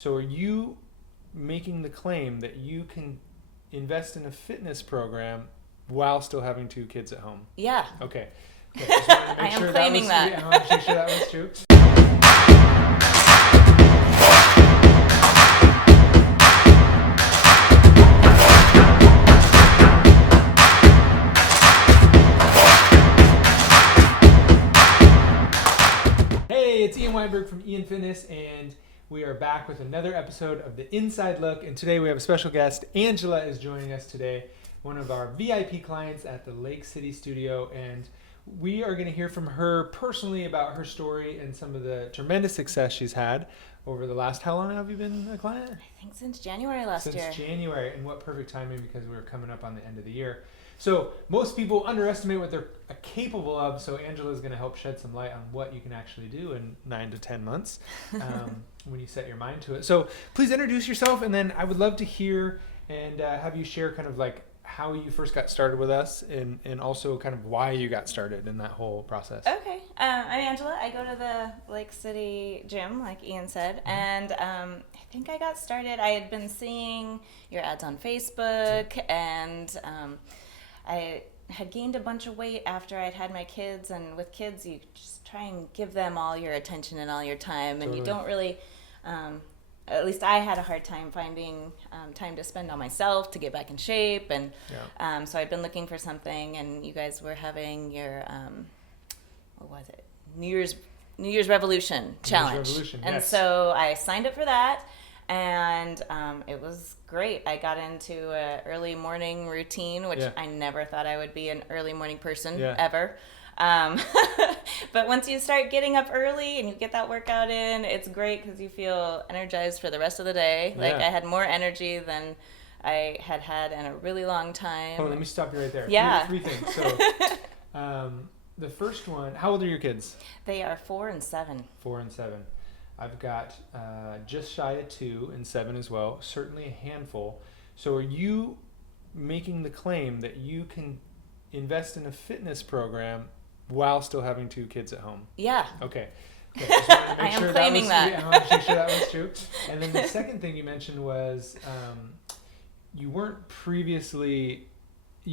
So are you making the claim that you can invest in a fitness program while still having two kids at home? Yeah. Okay. Just wanted to I make am sure claiming that. I want to make sure that was true. Hey, it's Ian Weinberg from IanFitness, and we are back with another episode of The Inside Look. And today we have a special guest. Angela is joining us today, one of our VIP clients at the Lake City studio. And we are going to hear from her personally about her story and some of the tremendous success she's had over the last, how long have you been a client? I think since January last year. Since January, and what perfect timing because we were coming up on the end of the year. So most people underestimate what they're capable of, so Angela's going to help shed some light on what you can actually do in 9 to 10 months when you set your mind to it. So please introduce yourself, and then I would love to hear and have you share kind of like how you first got started with us and also kind of why you got started in that whole process. Okay. I'm Angela. I go to the Lake City gym, like Ian said, and I think I got started. I had been seeing your ads on Facebook, and I had gained a bunch of weight after I'd had my kids, and with kids, you just try and give them all your attention and all your time, and you don't really, at least I had a hard time finding time to spend on myself to get back in shape, and so I'd been looking for something, and you guys were having your, what was it? New Year's Revolution challenge. And so I signed up for that, and it was great. I got into an early morning routine, which I never thought I would be an early morning person ever. But once you start getting up early and you get that workout in, it's great because you feel energized for the rest of the day. Like I had more energy than I had had in a really long time. Hold on, let me stop you right there. Yeah. Three things. So the first one, how old are your kids? They are 4 and 7. 4 and 7. I've got just shy of 2 and 7 as well, certainly a handful. So are you making the claim that you can invest in a fitness program while still having 2 kids at home? Yeah. Okay. Just wanted to make I am sure claiming that. I want to make sure that was true. And then the second thing you mentioned was you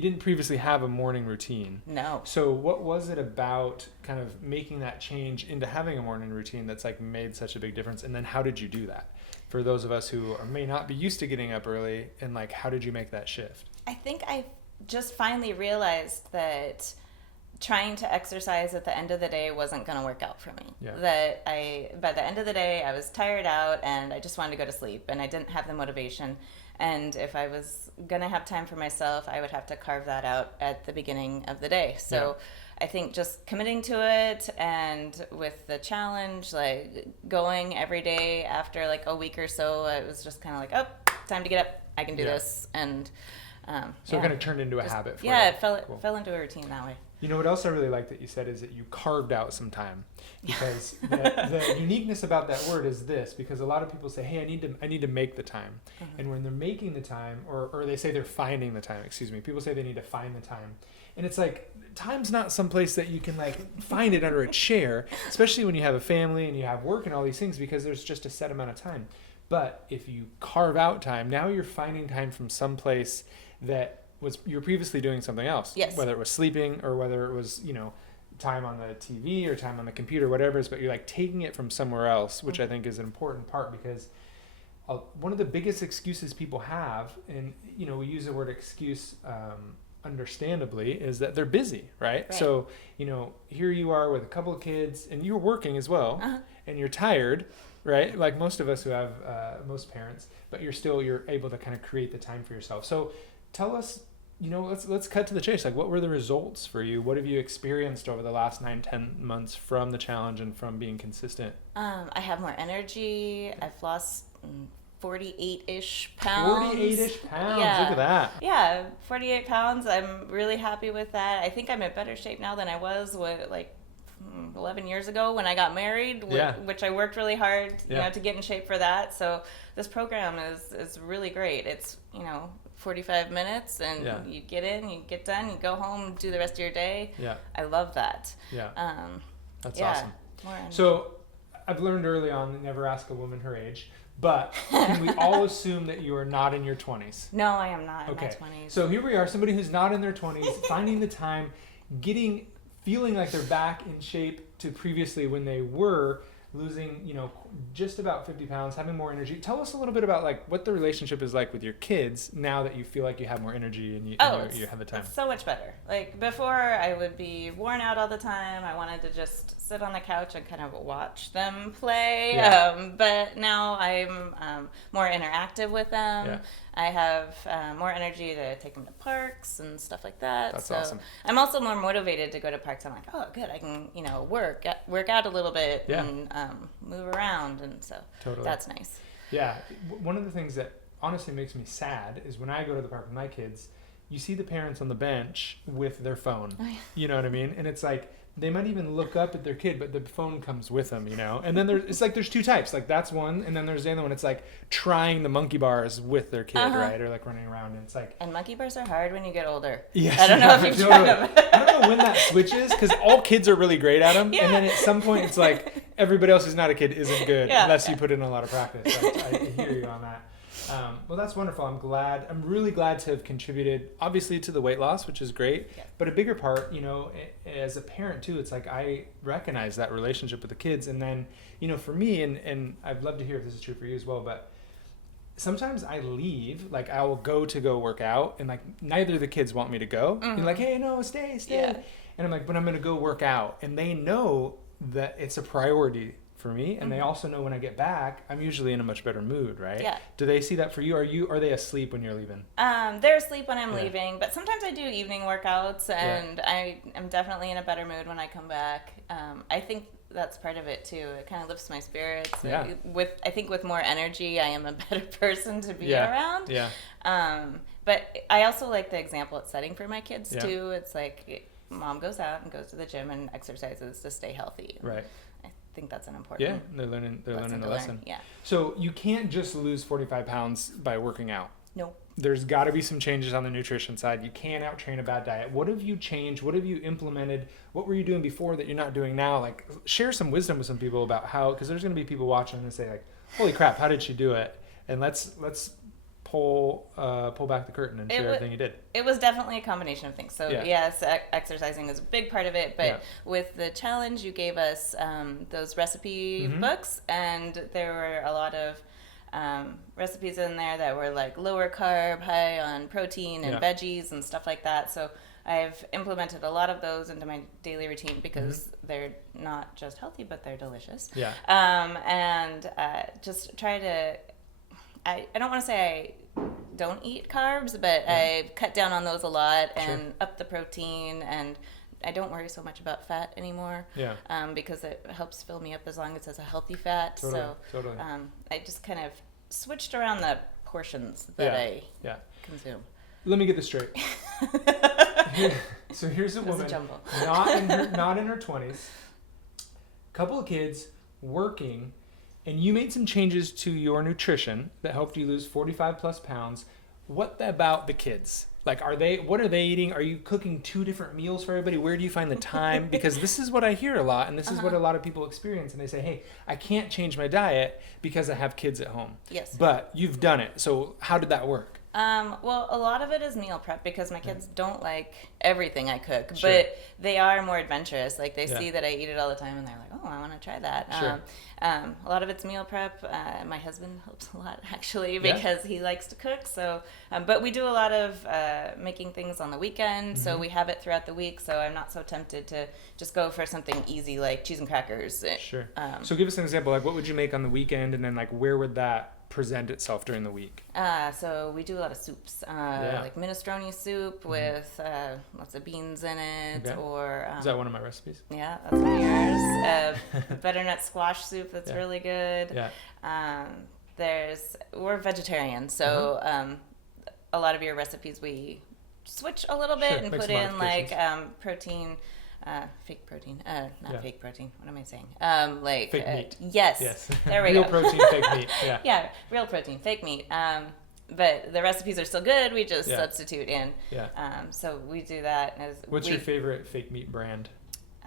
didn't previously have a morning routine. No. So what was it about kind of making that change into having a morning routine that's like made such a big difference? And then how did you do that? For those of us who may not be used to getting up early, and like, how did you make that shift? I think I just finally realized that trying to exercise at the end of the day wasn't going to work out for me. Yeah. That by the end of the day, I was tired out and I just wanted to go to sleep, and I didn't have the motivation. And if I was going to have time for myself, I would have to carve that out at the beginning of the day. So I think just committing to it, and with the challenge, like going every day after like a week or so, it was just kind of like, oh, time to get up. I can do this. And so it kind of turned into a habit for you. Yeah, it fell into a routine that way. You know what else I really like that you said is that you carved out some time, because the uniqueness about that word is this, because a lot of people say, hey, I need to make the time. And when they're making the time, or they say they're finding the time, people say they need to find the time. And it's like, time's not someplace that you can like find it under a chair, especially when you have a family and you have work and all these things, because there's just a set amount of time. But if you carve out time, now you're finding time from someplace that you're previously doing something else. Yes. Whether it was sleeping or whether it was, time on the TV or time on the computer, whatever it is, but you're like taking it from somewhere else, which I think is an important part, because one of the biggest excuses people have, and we use the word excuse understandably, is that they're busy, right? So, here you are with a couple of kids and you're working as well, and you're tired, right? Like most of us who have, most parents, but you're able to kind of create the time for yourself. So tell us, let's cut to the chase. Like, what were the results for you? What have you experienced over the last 9-10 months from the challenge and from being consistent? I have more energy. I've lost 48-ish pounds. 48-ish pounds. Yeah. Look at that. Yeah, 48 pounds. I'm really happy with that. I think I'm in better shape now than I was 11 years ago when I got married, which I worked really hard, to get in shape for that. So this program is really great. It's, 45 minutes and you get in, you get done, you go home, do the rest of your day. Yeah. I love that. Yeah. That's awesome. More so I've learned early on to never ask a woman her age, But can we all assume that you are not in your 20s? No, I am not in my Okay. 20s. So here we are, somebody who's not in their 20s, finding the time, feeling like they're back in shape to previously when they were losing, just about 50 pounds, having more energy. Tell us a little bit about like what the relationship is like with your kids now that you feel like you have more energy and you have the time. It's so much better. Like before, I would be worn out all the time. I wanted to just sit on the couch and kind of watch them play. Yeah. But now I'm more interactive with them. Yeah. I have more energy to take them to parks and stuff like that. That's so awesome. I'm also more motivated to go to parks. I'm like, oh, good. I can, work out a little bit Yeah. and move around. And so Totally. that's nice. Yeah. One of the things that honestly makes me sad is when I go to the park with my kids, you see the parents on the bench with their phone. Oh, yeah. You know what I mean? And it's like, they might even look up at their kid, but the phone comes with them, And then there's two types. Like that's one, and then there's the other one. It's like trying the monkey bars with their kid, right? Or like running around, and it's like. And monkey bars are hard when you get older. Yes, I don't know if you've tried them. I don't know when that switches because all kids are really great at them, and then at some point it's like everybody else who's not a kid isn't good unless you put in a lot of practice. I hear you on that. Well, that's wonderful. I'm really glad to have contributed, obviously, to the weight loss, which is great. Yeah. But a bigger part, as a parent too, it's like I recognize that relationship with the kids. And then, for me, and I'd love to hear if this is true for you as well, but sometimes I leave, like I will go work out, and like neither of the kids want me to go. Mm-hmm. You're like, hey, no, stay. Yeah. And I'm like, but I'm going to go work out. And they know that it's a priority for me, and they also know when I get back, I'm usually in a much better mood, right? Yeah. Do they see that for you? Are they asleep when you're leaving? They're asleep when I'm leaving, but sometimes I do evening workworkouts, and I am definitely in a better mood when I come back. I think that's part of it too. It kind of lifts my spirits. Yeah. I think with more energy, I am a better person to be around. Yeah. But I also like the example it's setting for my kids too. It's like mom goes out and goes to the gym and exercises to stay healthy. Right. I think that's an important. Yeah, they're learning the lesson. Yeah. So you can't just lose 45 pounds by working out. No. There's got to be some changes on the nutrition side. You can't out-train a bad diet. What have you changed? What have you implemented? What were you doing before that you're not doing now? Like, share some wisdom with some people about how, because there's going to be people watching and say like, holy crap, how did she do it? And let's pull back the curtain and share everything you did. It was definitely a combination of things. So yes, exercising is a big part of it, but with the challenge you gave us those recipe books, and there were a lot of recipes in there that were like lower carb, high on protein and veggies and stuff like that. So I've implemented a lot of those into my daily routine because they're not just healthy, but they're delicious. Yeah. And just try to, I don't want to say I don't eat carbs, but I've cut down on those a lot and up the protein, and I don't worry so much about fat anymore. Yeah. Because it helps fill me up as long as it's a healthy fat. Totally. I just kind of switched around the portions that I consume. Let me get this straight. So here's a woman not in her 20s, couple of kids, working, and you made some changes to your nutrition that helped you lose 45 plus pounds. What about the kids? Like, what are they eating? Are you cooking 2 different meals for everybody? Where do you find the time? Because this is what I hear a lot, and this is what a lot of people experience. And they say, hey, I can't change my diet because I have kids at home. Yes. But you've done it. So how did that work? Well, a lot of it is meal prep because my kids don't like everything I cook, but they are more adventurous. Like they see that I eat it all the time and they're like, oh, I want to try that. Sure. A lot of it's meal prep. My husband helps a lot actually because he likes to cook. So, but we do a lot of making things on the weekend. So we have it throughout the week. So I'm not so tempted to just go for something easy like cheese and crackers. Sure. So give us an example. Like what would you make on the weekend, and then like where would that present itself during the week? So we do a lot of soups, like minestrone soup with lots of beans in it, or is that one of my recipes? Yeah, that's one of yours. Butternut squash soup that's really good. Yeah. We're vegetarian, so a lot of your recipes we switch a little bit and put in like protein. Fake protein, fake protein. What am I saying? Like fake meat. Yes. There we go. Real protein, fake meat. Yeah. Yeah, real protein, fake meat. But the recipes are still good. We just substitute in. Yeah. So we do that. What's your favorite fake meat brand?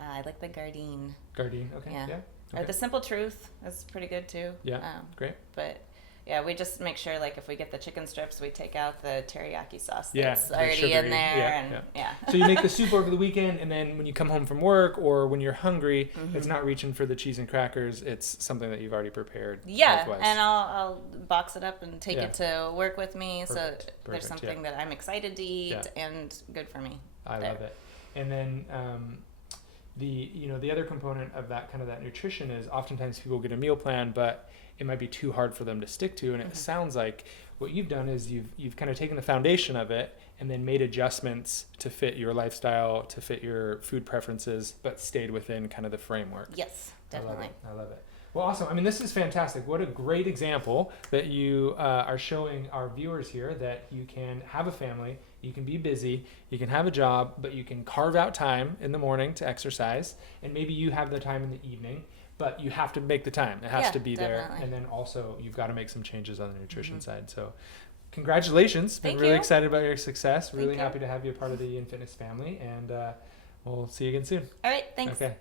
I like the Gardein. Gardein. Okay. Yeah. Or the Simple Truth is pretty good too. Yeah. Great. But Yeah, we just make sure, like, if we get the chicken strips, we take out the teriyaki sauce Yeah, that's the already sugary, in there. yeah, And yeah. So you make the soup over the weekend, and then when you come home from work or when you're hungry, Mm-hmm. it's not reaching for the cheese and crackers. It's something that you've already prepared. Yeah, health-wise. and I'll box it up and take Yeah. it to work with me. So Perfect, there's something that I'm excited to eat Yeah. and good for me. I love it. And then the other component of that kind of that nutrition is oftentimes people get a meal plan, but it might be too hard for them to stick to. And it sounds like what you've done is you've kind of taken the foundation of it and then made adjustments to fit your lifestyle, to fit your food preferences, but stayed within kind of the framework. Yes, definitely. I love it. Well, awesome. I mean, this is fantastic. What a great example that you are showing our viewers here, that you can have a family, you can be busy, you can have a job, but you can carve out time in the morning to exercise, and maybe you have the time in the evening, but you have to make the time. It has to be there. And then also you've got to make some changes on the nutrition side. So congratulations. Been really excited about your success. Really happy to have you a part of the IanFitness family, and we'll see you again soon. All right, thanks. Okay.